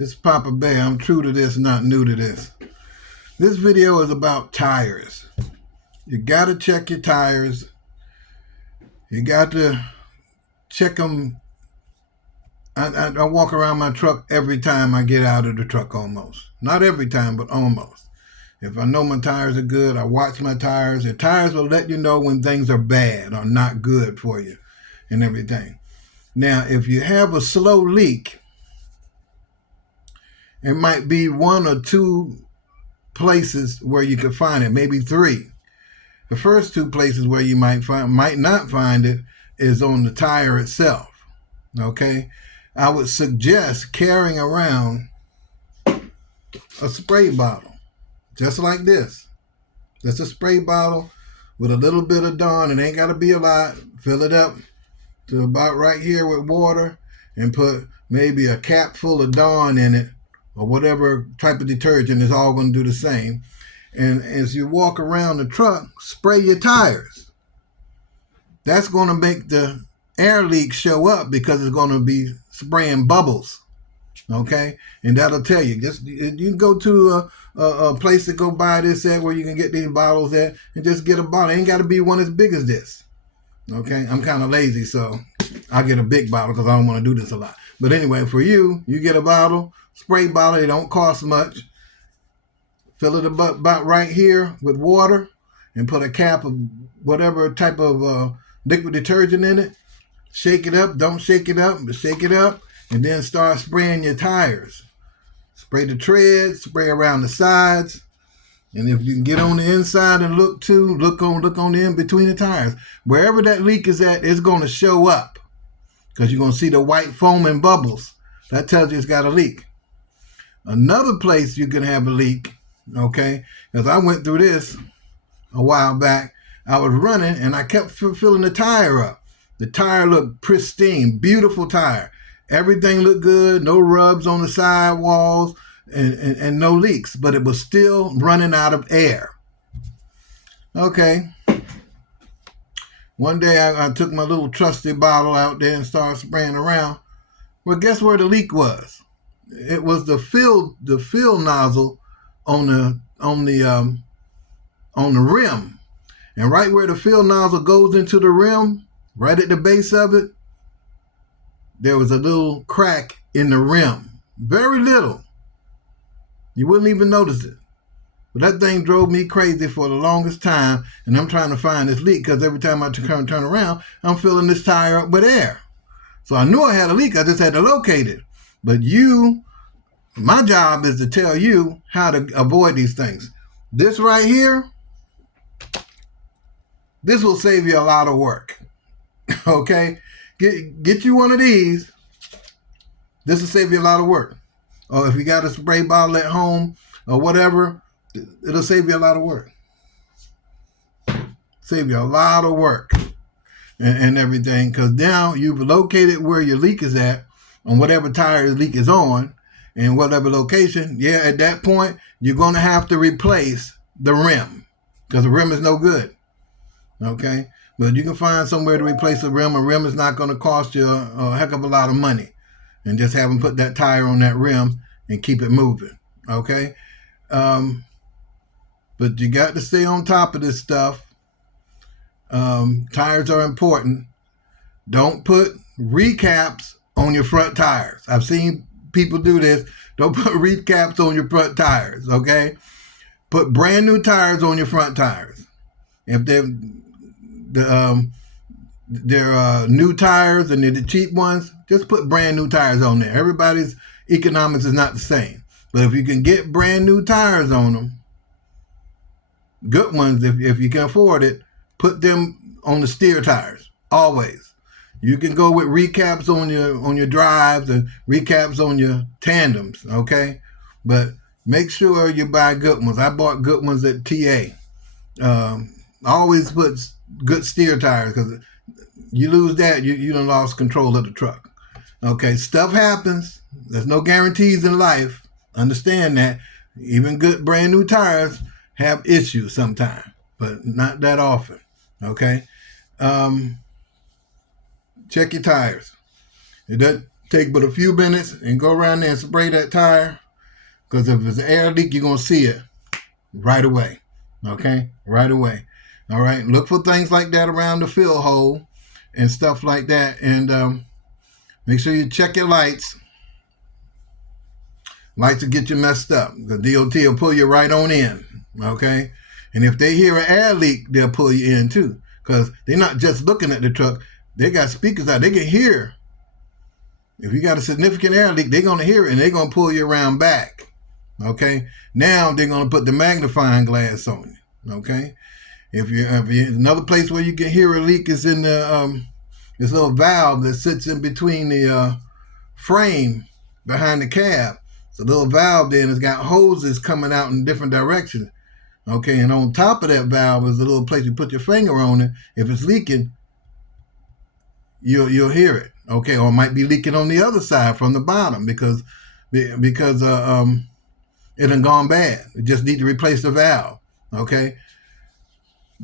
This is Papa Bear. I'm true to this, not new to this. This video is about tires. You got to check your tires. You got to check them. I walk around my truck every time I get out of the truck almost. Not every time, but almost. If I know my tires are good, I watch my tires. The tires will let you know when things are bad or not good for you and everything. Now, if you have a slow leak, it might be one or two places where you can find it, maybe three. The first two places where you might not find it is on the tire itself. Okay, I would suggest carrying around a spray bottle, just like this. Just a spray bottle with a little bit of Dawn. It ain't got to be a lot. Fill it up to about right here with water and put maybe a cap full of Dawn in it, or whatever type of detergent. Is all going to do the same. And as you walk around the truck, spray your tires. That's going to make the air leak show up because it's going to be spraying bubbles. Okay? And that'll tell you. Just you can go to a place to go buy this at where you can get these bottles at and just get a bottle. It ain't got to be one as big as this. Okay? I'm kind of lazy, so I get a big bottle because I don't want to do this a lot. But anyway, for you get a bottle. Spray bottle, it don't cost much. Fill it about right here with water and put a cap of whatever type of liquid detergent in it. Shake it up. Don't shake it up, but shake it up and then start spraying your tires. Spray the treads, spray around the sides. And if you can get on the inside and look on the in between the tires. Wherever that leak is at, it's going to show up because you're going to see the white foam and bubbles. That tells you it's got a leak. Another place you can have a leak, okay, because I went through this a while back. I was running and I kept filling the tire up. The tire looked pristine, beautiful tire. Everything looked good, no rubs on the sidewalls and no leaks, but it was still running out of air. Okay. One day I took my little trusty bottle out there and started spraying around. Well, guess where the leak was? It was the fill nozzle on the rim, and right where the fill nozzle goes into the rim, right at the base of it, there was a little crack in the rim, very little. You wouldn't even notice it, but that thing drove me crazy for the longest time. And I'm trying to find this leak because every time I turn around, I'm filling this tire up with air. So I knew I had a leak. I just had to locate it. But my job is to tell you how to avoid these things. This right here, this will save you a lot of work. Okay? Get you one of these. This will save you a lot of work. Or if you got a spray bottle at home or whatever, it'll save you a lot of work. Save you a lot of work and everything. Because now you've located where your leak is at on whatever tire the leak is on. In whatever location, at that point, you're going to have to replace the rim because the rim is no good. Okay? But you can find somewhere to replace the rim. A rim is not going to cost you a heck of a lot of money. And just have them put that tire on that rim and keep it moving. Okay? But you got to stay on top of this stuff. Tires are important. Don't put recaps on your front tires. I've seen people do this. Don't put recaps on your front tires, okay? Put brand new tires on your front tires. If they're new tires and they're the cheap ones, just put brand new tires on there. Everybody's economics is not the same. But if you can get brand new tires on them, good ones, if you can afford it, put them on the steer tires, always. You can go with recaps on your drives and recaps on your tandems, okay? But make sure you buy good ones. I bought good ones at TA. Always put good steer tires because you lose that, you done lost control of the truck. Okay, stuff happens. There's no guarantees in life. Understand that. Even good brand new tires have issues sometimes, but not that often. Okay? Check your tires. Take but a few minutes and go around there and spray that tire. Because if it's an air leak, you're going to see it right away. Okay? Right away. All right? Look for things like that around the fill hole and stuff like that. And make sure you check your lights. Lights will get you messed up. The DOT will pull you right on in. Okay? And if they hear an air leak, they'll pull you in too. Because they're not just looking at the truck. They got speakers out. They can hear. If you got a significant air leak, they're going to hear it and they're going to pull you around back. Okay? Now they're going to put the magnifying glass on you. Okay? If you another place where you can hear a leak is in the this little valve that sits in between the frame behind the cab. It's a little valve there and it's got hoses coming out in different directions. Okay, and on top of that valve is a little place you put your finger on it. If it's leaking, you'll hear it. Okay, or it might be leaking on the other side from the bottom because it done gone bad. You just need to replace the valve. Okay,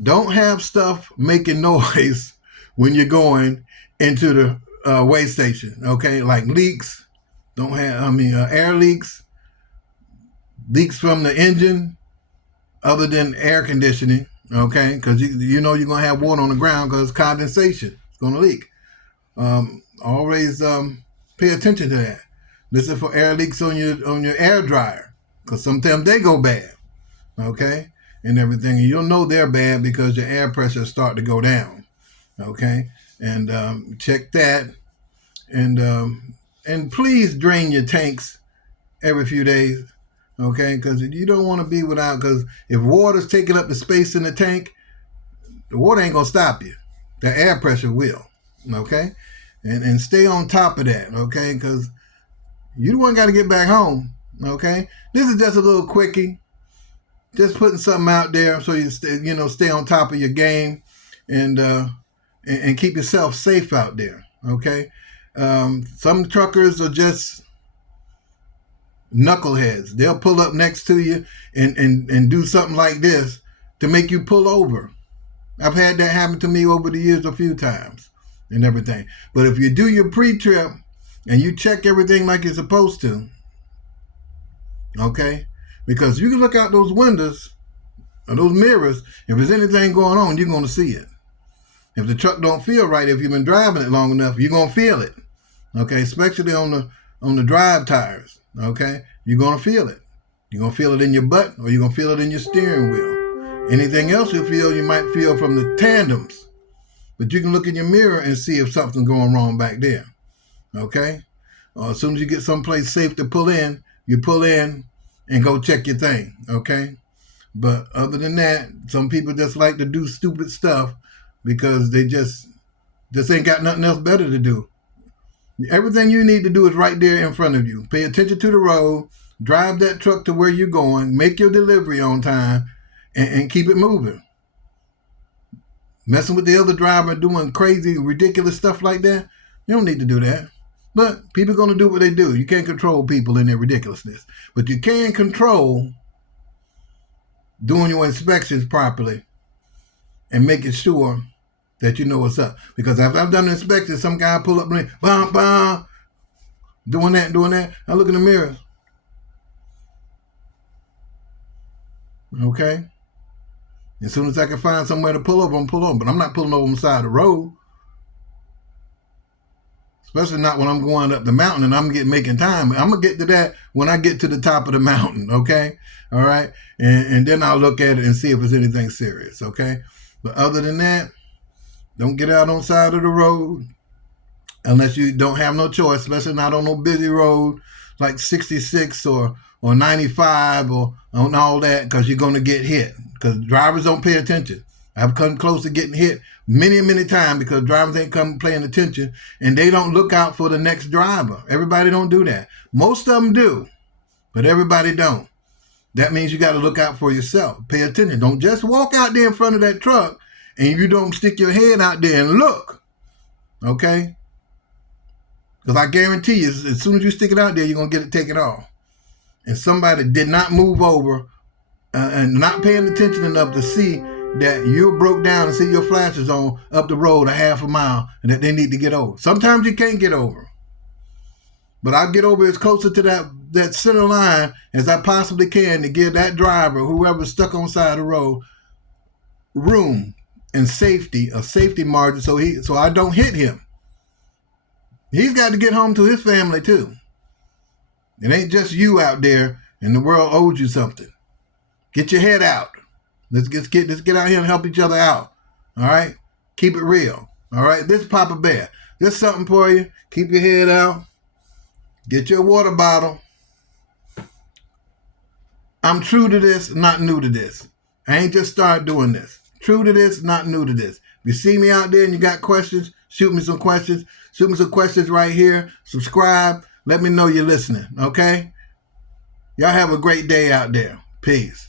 don't have stuff making noise when you're going into the weigh station. Okay, like leaks. Don't have air leaks, leaks from the engine, other than air conditioning. Okay, because you know you're gonna have water on the ground because condensation is gonna leak. Always pay attention to that. Listen for air leaks on your air dryer because sometimes they go bad. Okay, and everything. And you'll know they're bad because your air pressure start to go down. Okay, and check that, and please drain your tanks every few days. Okay, because you don't want to be without. Because if water's taking up the space in the tank, the water ain't gonna stop you. The air pressure will. Okay. And stay on top of that, okay? Because you the one got to get back home, okay? This is just a little quickie, just putting something out there so you stay on top of your game, and keep yourself safe out there, okay? Some truckers are just knuckleheads. They'll pull up next to you and do something like this to make you pull over. I've had that happen to me over the years a few times. And everything. But if you do your pre-trip and you check everything like you're supposed to, okay? Because you can look out those windows or those mirrors. If there's anything going on, you're going to see it. If the truck don't feel right, if you've been driving it long enough, you're going to feel it. Okay? Especially on the drive tires. Okay? You're going to feel it. You're going to feel it in your butt or you're going to feel it in your steering wheel. Anything else you might feel from the tandems. But you can look in your mirror and see if something's going wrong back there. Okay? As soon as you get someplace safe to pull in, you pull in and go check your thing. Okay? But other than that, some people just like to do stupid stuff because they just ain't got nothing else better to do. Everything you need to do is right there in front of you. Pay attention to the road. Drive that truck to where you're going. Make your delivery on time and keep it moving. Messing with the other driver, doing crazy, ridiculous stuff like that, you don't need to do that. But people are going to do what they do. You can't control people in their ridiculousness. But you can control doing your inspections properly and making sure that you know what's up. Because after I've done the inspection, some guy pull up and bam, bam, doing that. I look in the mirror. Okay? As soon as I can find somewhere to pull over, I'm pull over. But I'm not pulling over on the side of the road. Especially not when I'm going up the mountain and I'm making time. I'm going to get to that when I get to the top of the mountain, okay? All right? And then I'll look at it and see if it's anything serious, okay? But other than that, don't get out on the side of the road unless you don't have no choice, especially not on no busy road like 66 or 95 or on all that, because you're going to get hit. Because drivers don't pay attention. I've come close to getting hit many times because drivers ain't come paying attention and they don't look out for the next driver. Everybody don't do that. Most of them do, but everybody don't. That means you got to look out for yourself. Pay attention. Don't just walk out there in front of that truck and you don't stick your head out there and look. Okay? Because I guarantee you, as soon as you stick it out there, you're going to get it taken off. And somebody did not move over and not paying attention enough to see that you broke down and see your flashes on up the road a half a mile and that they need to get over. Sometimes you can't get over. But I'll get over as closer to that center line as I possibly can to give that driver, whoever's stuck on the side of the road, room and safety, a safety margin, so I don't hit him. He's got to get home to his family too. It ain't just you out there and the world owes you something. Get your head out. Let's get out here and help each other out. All right? Keep it real. All right? This is Papa Bear. This something for you. Keep your head out. Get your water bottle. I'm true to this, not new to this. I ain't just started doing this. True to this, not new to this. If you see me out there and you got questions, shoot me some questions. Shoot me some questions right here. Subscribe. Let me know you're listening, okay? Y'all have a great day out there. Peace.